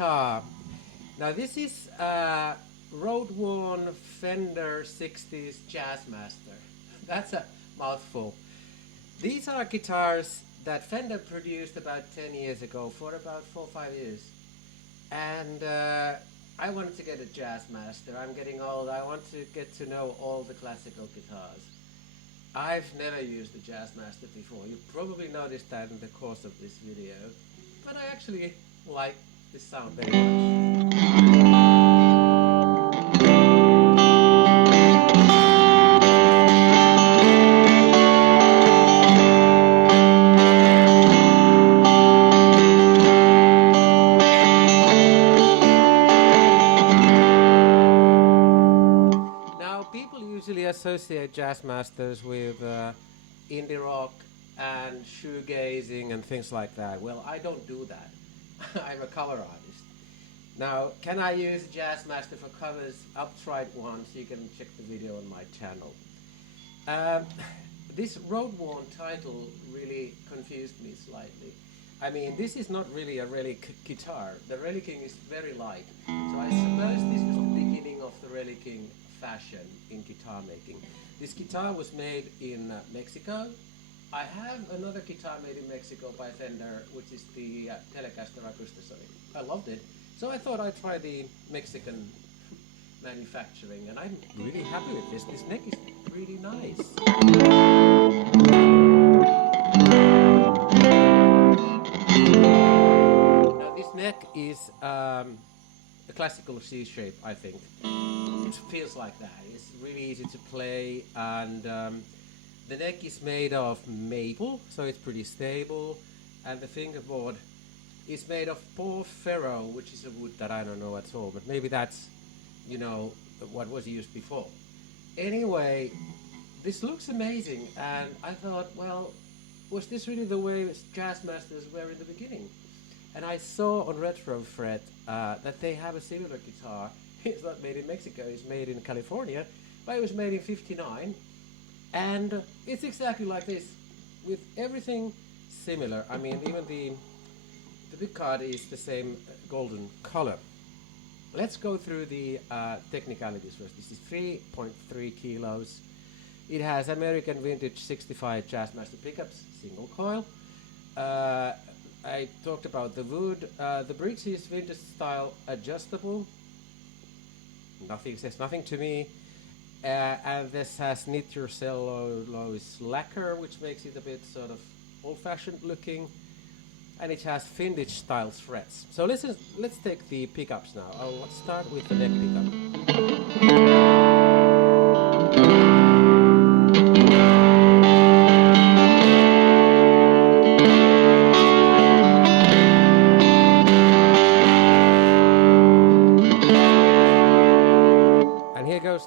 guitar. Now this is a Road Worn Fender 60s Jazzmaster. That's a mouthful. These are guitars that Fender produced about 10 years ago for about 4 or 5 years. And I wanted to get a Jazzmaster. I'm getting old. I want to get to know all the classical guitars. I've never used the Jazzmaster before. You probably noticed that in the course of this video. But I actually like this sound very much. Associate Jazzmasters with indie rock and shoegazing and things like that. Well, I don't do that. I'm a cover artist. Now, can I use Jazzmaster for covers? I've tried once. You can check the video on my channel. This Road Worn title really confused me slightly. I mean, this is not really a relic guitar. The relicking is very light. So I suppose this was the beginning of the relicking fashion in guitar making. This guitar was made in Mexico. I have another guitar made in Mexico by Fender, which is the Telecaster Acoustasonic. I loved it, so I thought I'd try the Mexican manufacturing, and I'm really happy with this. This neck is really nice. Now this neck is a classical C shape, I think. It feels like that. It's really easy to play, and the neck is made of maple, so it's pretty stable, and the fingerboard is made of porphyro, which is a wood that I don't know at all, but maybe that's, you know, what was used before. Anyway, this looks amazing, and I thought, well, was this really the way Jazzmasters were in the beginning? And I saw on RetroFret that they have a similar guitar. It's not made in Mexico, it's made in California, but it was made in '59, and it's exactly like this, with everything similar. I mean, even the big card is the same golden color. Let's go through the technicalities first. This is 3.3 kilos. It has American vintage 65 Jazzmaster pickups, single coil. I talked about the wood. The bridge is vintage style adjustable. Nothing says nothing to me. And this has nitrocellulose lacquer, which makes it a bit sort of old-fashioned looking. And it has vintage style frets. So let's take the pickups now. I'll start with the neck pickup.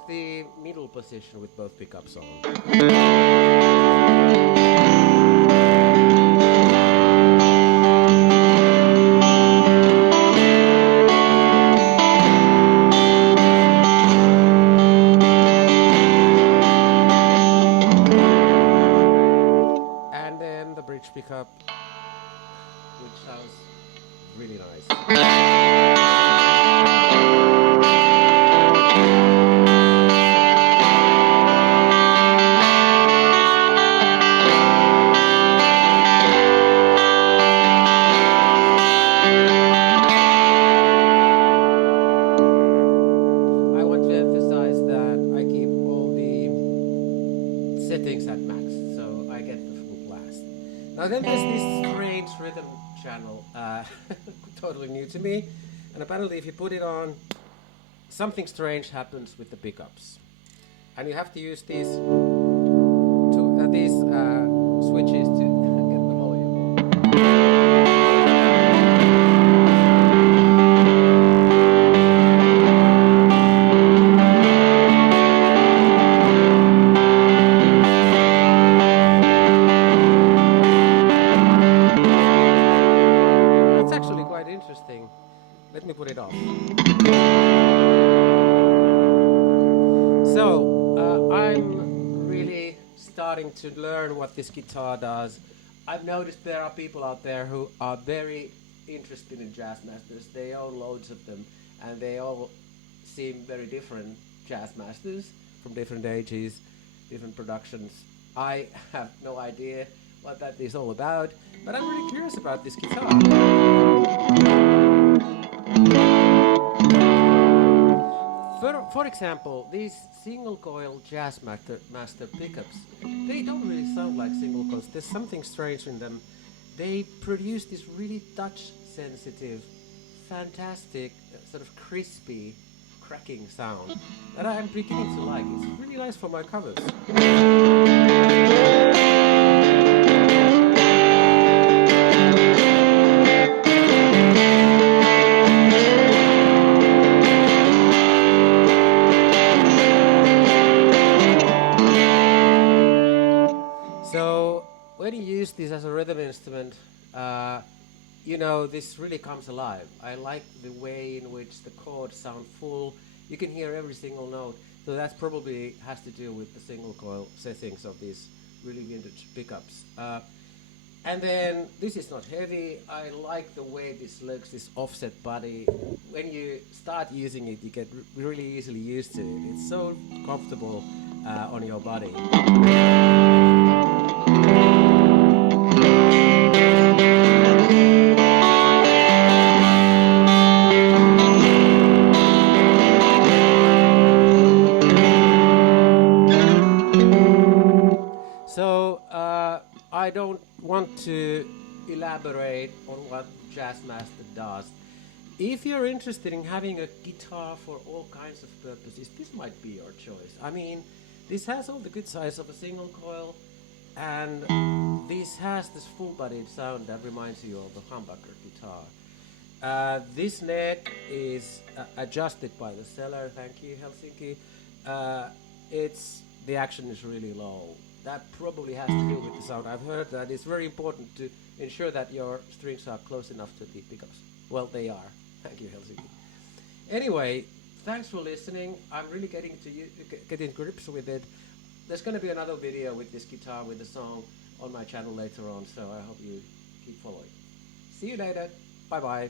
The middle position with both pickups on. And then the bridge pickup, which sounds really nice. Settings at max, so I get the full blast. Now then there's this strange rhythm channel, totally new to me, and apparently if you put it on, something strange happens with the pickups. And you have to use these switches to get the volume on. Interesting. Let me put it off. So I'm really starting to learn what this guitar does. I've noticed there are people out there who are very interested in Jazzmasters. They own loads of them, and they all seem very different Jazzmasters from different ages, different productions. I have no idea what that is all about, but I'm really curious about this guitar. For example, these single coil Jazzmaster pickups, they don't really sound like single coils. There's something strange in them. They produce this really touch sensitive, fantastic, sort of crispy, cracking sound that I'm beginning to like. It's really nice for my covers. So when you use this as a rhythm instrument, you know, this really comes alive. I like the way in which the chords sound full. You can hear every single note. So that probably has to do with the single coil settings of these really vintage pickups. And then this is not heavy. I like the way this looks, this offset body. When you start using it, you get really easily used to it. It's so comfortable on your body. So I don't want to elaborate on what Jazzmaster does. If you're interested in having a guitar for all kinds of purposes, this might be your choice. I mean, this has all the good sides of a single coil, and this has this full-bodied sound that reminds you of a humbucker guitar. This neck is adjusted by the seller. Thank you, Helsinki. The action is really low. That probably has to do with the sound. I've heard that it's very important to ensure that your strings are close enough to the pickups. Well, they are. Thank you, Helsinki. Anyway, thanks for listening. I'm really getting grips with it. There's going to be another video with this guitar with the song on my channel later on, so I hope you keep following. See you later. Bye-bye.